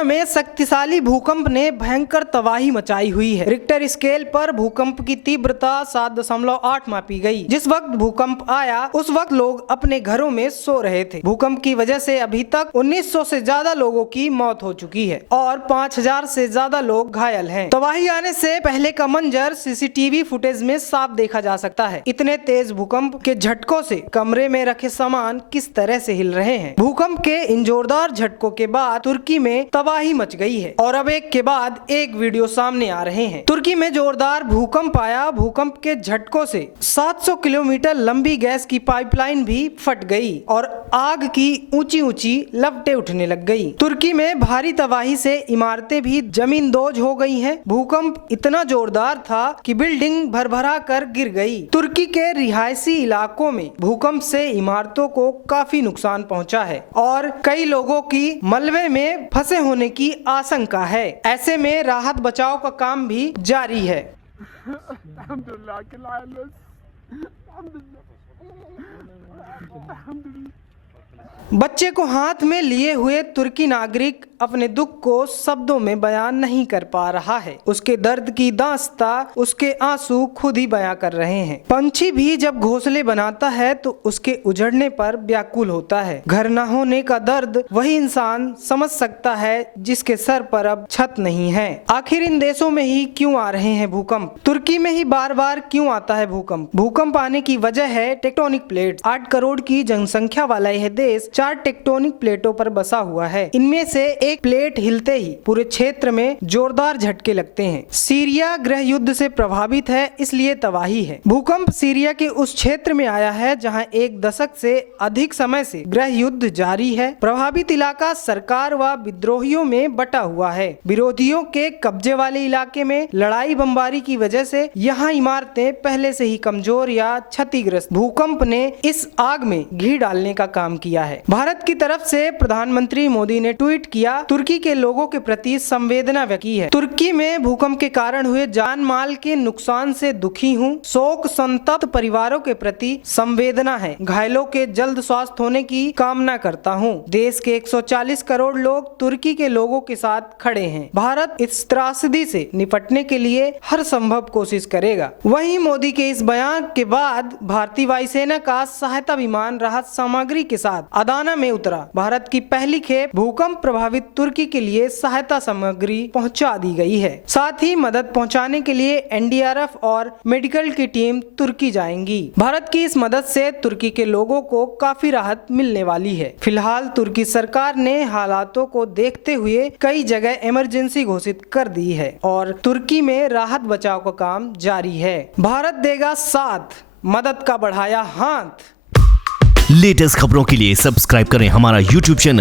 Syria में शक्तिशाली भूकंप ने भयंकर तबाही मचाई हुई है। रिक्टर स्केल पर भूकंप की तीव्रता 7.8 मापी गई। जिस वक्त भूकंप आया उस वक्त लोग अपने घरों में सो रहे थे। भूकंप की वजह से अभी तक 1900 से ज्यादा लोगों की मौत हो चुकी है और 5000 से ज्यादा लोग घायल हैं। तबाही आने से पहले का मंजर सीसीटीवी फुटेज में साफ देखा जा सकता है। इतने तेज भूकंप के झटकों से कमरे में रखे सामान किस तरह से हिल रहे हैं। भूकंप के इन जोरदार झटकों के बाद तुर्की में तबाही मच गई है और अब एक के बाद एक वीडियो सामने आ रहे हैं। तुर्की में जोरदार भूकंप आया। भूकंप के झटकों से 700 किलोमीटर लंबी गैस की पाइपलाइन भी फट गई और आग की ऊंची ऊंची लपटें उठने लग गई। तुर्की में भारी तबाही से इमारतें भी जमींदोज हो गई हैं। भूकंप इतना जोरदार था कि बिल्डिंग भरभरा कर गिर गई। तुर्की के रिहायशी इलाकों में भूकंप से इमारतों को काफी नुकसान पहुंचा है और कई लोगों की मलबे में फंसे होने की आशंका है। ऐसे में राहत बचाव का काम भी जारी है। बच्चे को हाथ में लिए हुए तुर्की नागरिक अपने दुख को शब्दों में बयान नहीं कर पा रहा है। उसके दर्द की दास्ता उसके आंसू खुद ही बयां कर रहे हैं। पंछी भी जब घोंसले बनाता है तो उसके उजड़ने पर व्याकुल होता है। घर न होने का दर्द वही इंसान समझ सकता है जिसके सर पर अब छत नहीं है। आखिर इन देशों में ही क्यों आ रहे हैं भूकंप? तुर्की में ही बार बार क्यों आता है भूकंप? भूकंप आने की वजह है टेक्टोनिक प्लेट। 8 करोड़ की जनसंख्या वाला यह देश 4 टेक्टोनिक प्लेटों पर बसा हुआ है। इनमें से एक प्लेट हिलते ही पूरे क्षेत्र में जोरदार झटके लगते हैं। सीरिया गृह युद्ध से प्रभावित है, इसलिए तबाही है। भूकंप सीरिया के उस क्षेत्र में आया है जहां 1 दशक से अधिक समय से गृह युद्ध जारी है। प्रभावित इलाका सरकार व विद्रोहियों में बटा हुआ है। विरोधियों के कब्जे वाले इलाके में लड़ाई बमबारी की वजह से यहाँ इमारतें पहले से ही कमजोर या क्षतिग्रस्त। भूकंप ने इस आग में घी डालने का काम किया है। भारत की तरफ से प्रधानमंत्री मोदी ने ट्वीट किया, तुर्की के लोगों के प्रति संवेदना व्यक्त की है। तुर्की में भूकंप के कारण हुए जान माल के नुकसान से दुखी हूँ। शोक संतप्त परिवारों के प्रति संवेदना है। घायलों के जल्द स्वास्थ्य होने की कामना करता हूँ। देश के 140 करोड़ लोग तुर्की के लोगों के साथ खड़े हैं। भारत इस त्रासदी से निपटने के लिए हर संभव कोशिश करेगा। वहीं मोदी के इस बयान के बाद भारतीय वायुसेना का सहायता विमान राहत सामग्री के साथ अदाना में उतरा। भारत की पहली खेप भूकंप प्रभावित तुर्की के लिए सहायता सामग्री पहुंचा दी गई है। साथ ही मदद पहुंचाने के लिए एनडीआरएफ और मेडिकल की टीम तुर्की जाएंगी। भारत की इस मदद से तुर्की के लोगों को काफी राहत मिलने वाली है। फिलहाल तुर्की सरकार ने हालातों को देखते हुए कई जगह इमरजेंसी घोषित कर दी है और तुर्की में राहत बचाव का काम जारी है। भारत देगा साथ, मदद का बढ़ाया हाथ। लेटेस्ट खबरों के लिए सब्सक्राइब करें हमारा YouTube चैनल